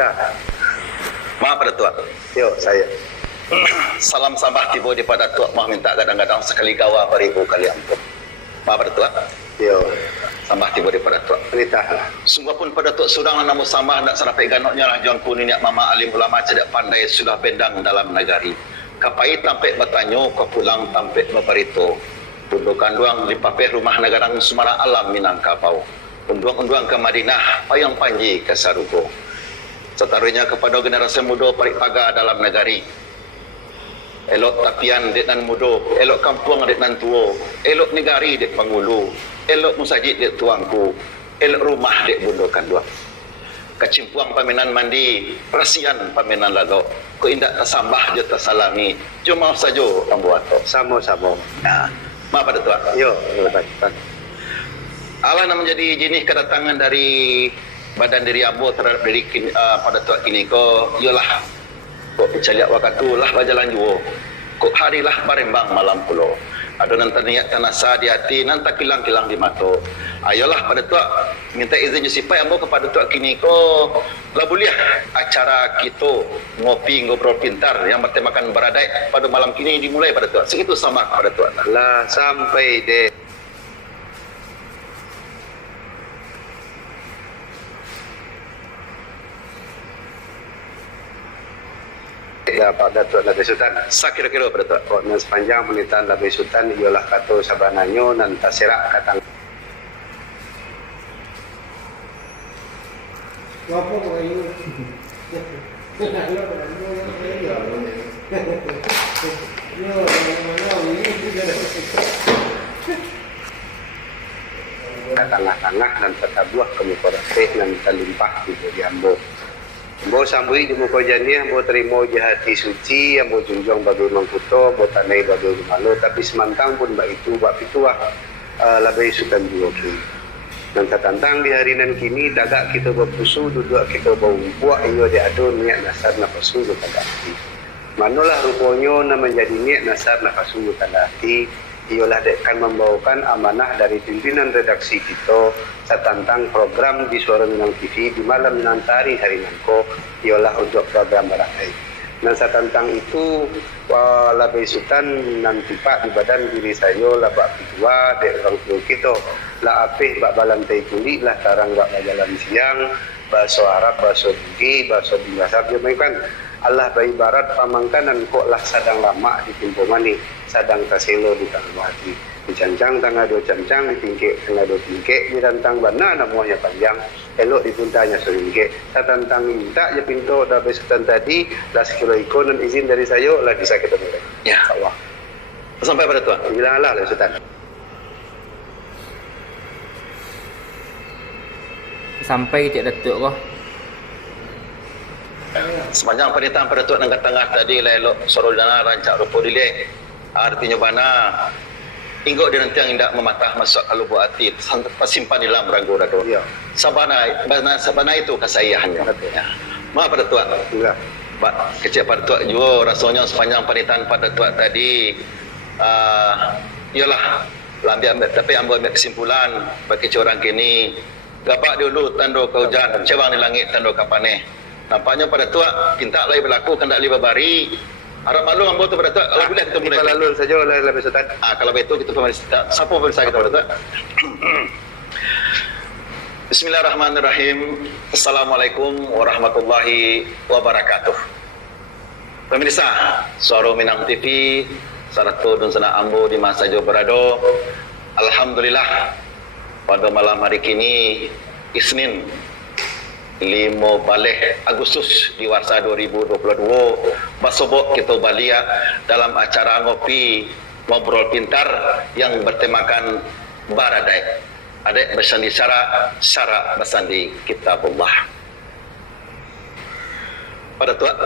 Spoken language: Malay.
Perintah. Maaf pada Tuan. Yo, saya. Salam sambah tiba di pada Tuan. Maaf minta kadang-kadang sekali gawa beribu kali ampun. Maaf pada Tuan. Yo, sambah tiba di pada Tuan. perintah. Sungguh pun pada Tuan surang namu sambah nak sampai ganoknya lah Juan pun ini mama alim ulama cedak pandai sudah bendang dalam negari. Kapai tampek bertanyo kau pulang tampek berbarito. Bundukan duang lipapeh rumah negara Sumara alam Minangkabau. Unduang-unduang ke Madinah, payang panji ke Sarugo. Setaruhnya kepada generasi muda paripagah dalam negari. Elok tapian dek nan muda, elok kampung dek nan tua, elok negari dek pangulu, elok musajid dek tuangku, elok rumah dek bundukan duang. Kecimpuang paminan mandi, perasian paminan lago. Ku indak tersambah je tersalami. Cuma saja ambuato. Sama-sama. Nah, maaf pada Tuan. Yo, lepas. Allah nak menjadi jenis kedatangan dari badan diri ambo terhadap diri pada Tuan kini ko ialah kok caliak wakatu lah bajalan juo kok harilah barembang malam pulo ada nanti niat tanasa di hati nanti kilang-kilang di mata ayolah pada Tuan minta izin jusipai ambo kepada Tuan kini ko lah boleh acara kita ngopi ngobrol pintar yang bertemakan beradai pada malam kini dimulai pada Tuan segitu sama pada Tuan Lah sampai deh. Ya, Pak Datuk Labih Sultan. sa kira-kira pada Tuan Kok nan sepanjang pemerintahan Labih Sultan ialah kata sabananyo nan tasirak katang. Tengah-tengah dan tertabuah ke muka ratih dan terlimpah di Ambo. Ambo sambui di muka jani, Ambo terima hati suci, Ambo junjung bagi mangkuto, Ambo tanai bagi malu, tapi semantang pun bak itu, bak pituah Labih Sultan juga kini. Dan tertantang di hari nan kini, dagak kita berpusu, duduk kita berumpuak, iyo diadu niat nasar nafasu du tanda hati. Manalah rupanya na menjadi niat nasar nafasu du tanda hati, ialah akan membawakan amanah dari pimpinan redaksi kita tentang program di Suara Minang TV di malam nanti hari nanko ialah untuk program Baradai. Dan tentang itu Labih Sultan nanti Pak di badan diri saya lah bak kedua dek orang tua kita lah apih bak balantai kulit lah tarang bak jalan siang bahasa Arab bahasa Bugi bahasa Binasa dia kan Allah beribarat pamangkanan kok lah sadang lama di timpo mani sadang taselo di tangan hati dicancang tangga dua cancang ditingkek tangga dua tingkek dirantang bana namanya panjang elok dipuntanya seringkek tantang minta je pintu Labih Sultan tadi lah sekilo ikon dan izin dari saya lah bisa kita mulai ya Allah sampai pada Tuan bilang Allah Labih Sultan sampai tiada datuk kau. sepanjang pernyataan pada Tuan Angkat Tengah tadi elok sorol dana rancak rupa dile artinya bana inggo dia nanti yang tidak mematah masuk kalau buat hati simpan dalam ragu rado ya sabana itu kesayangannya ya. Maaf pada Tuan enggak Pak kecil pada Tuan juga rasanya sepanjang pernyataan pada Tuan tadi ialah tapi ambil kesimpulan bagi orang kini gapak dulu tanda ke hujan cewang di langit tanda ke paneh nampaknya pada Tuan kintak lagi berlaku kan tak lagi berbari harap malu ambo tu pada Tuan kalau boleh kita mulai lalu saja oleh Labih Sultan kalau betul kita pun siapa bersama kita pada Tuan Bismillahirrahmanirrahim. Assalamualaikum warahmatullahi wabarakatuh. Pemirsa Suara Minang TV Saratu dan Sana Ambo di masa jauh berado. Alhamdulillah pada malam hari kini Isnin 5 Agustus di Warsa 2022 basobok kita balia dalam acara ngopi ngobrol pintar yang bertemakan Baradai. Adik bersandi syara bersandi kitabullah. Pada Tuan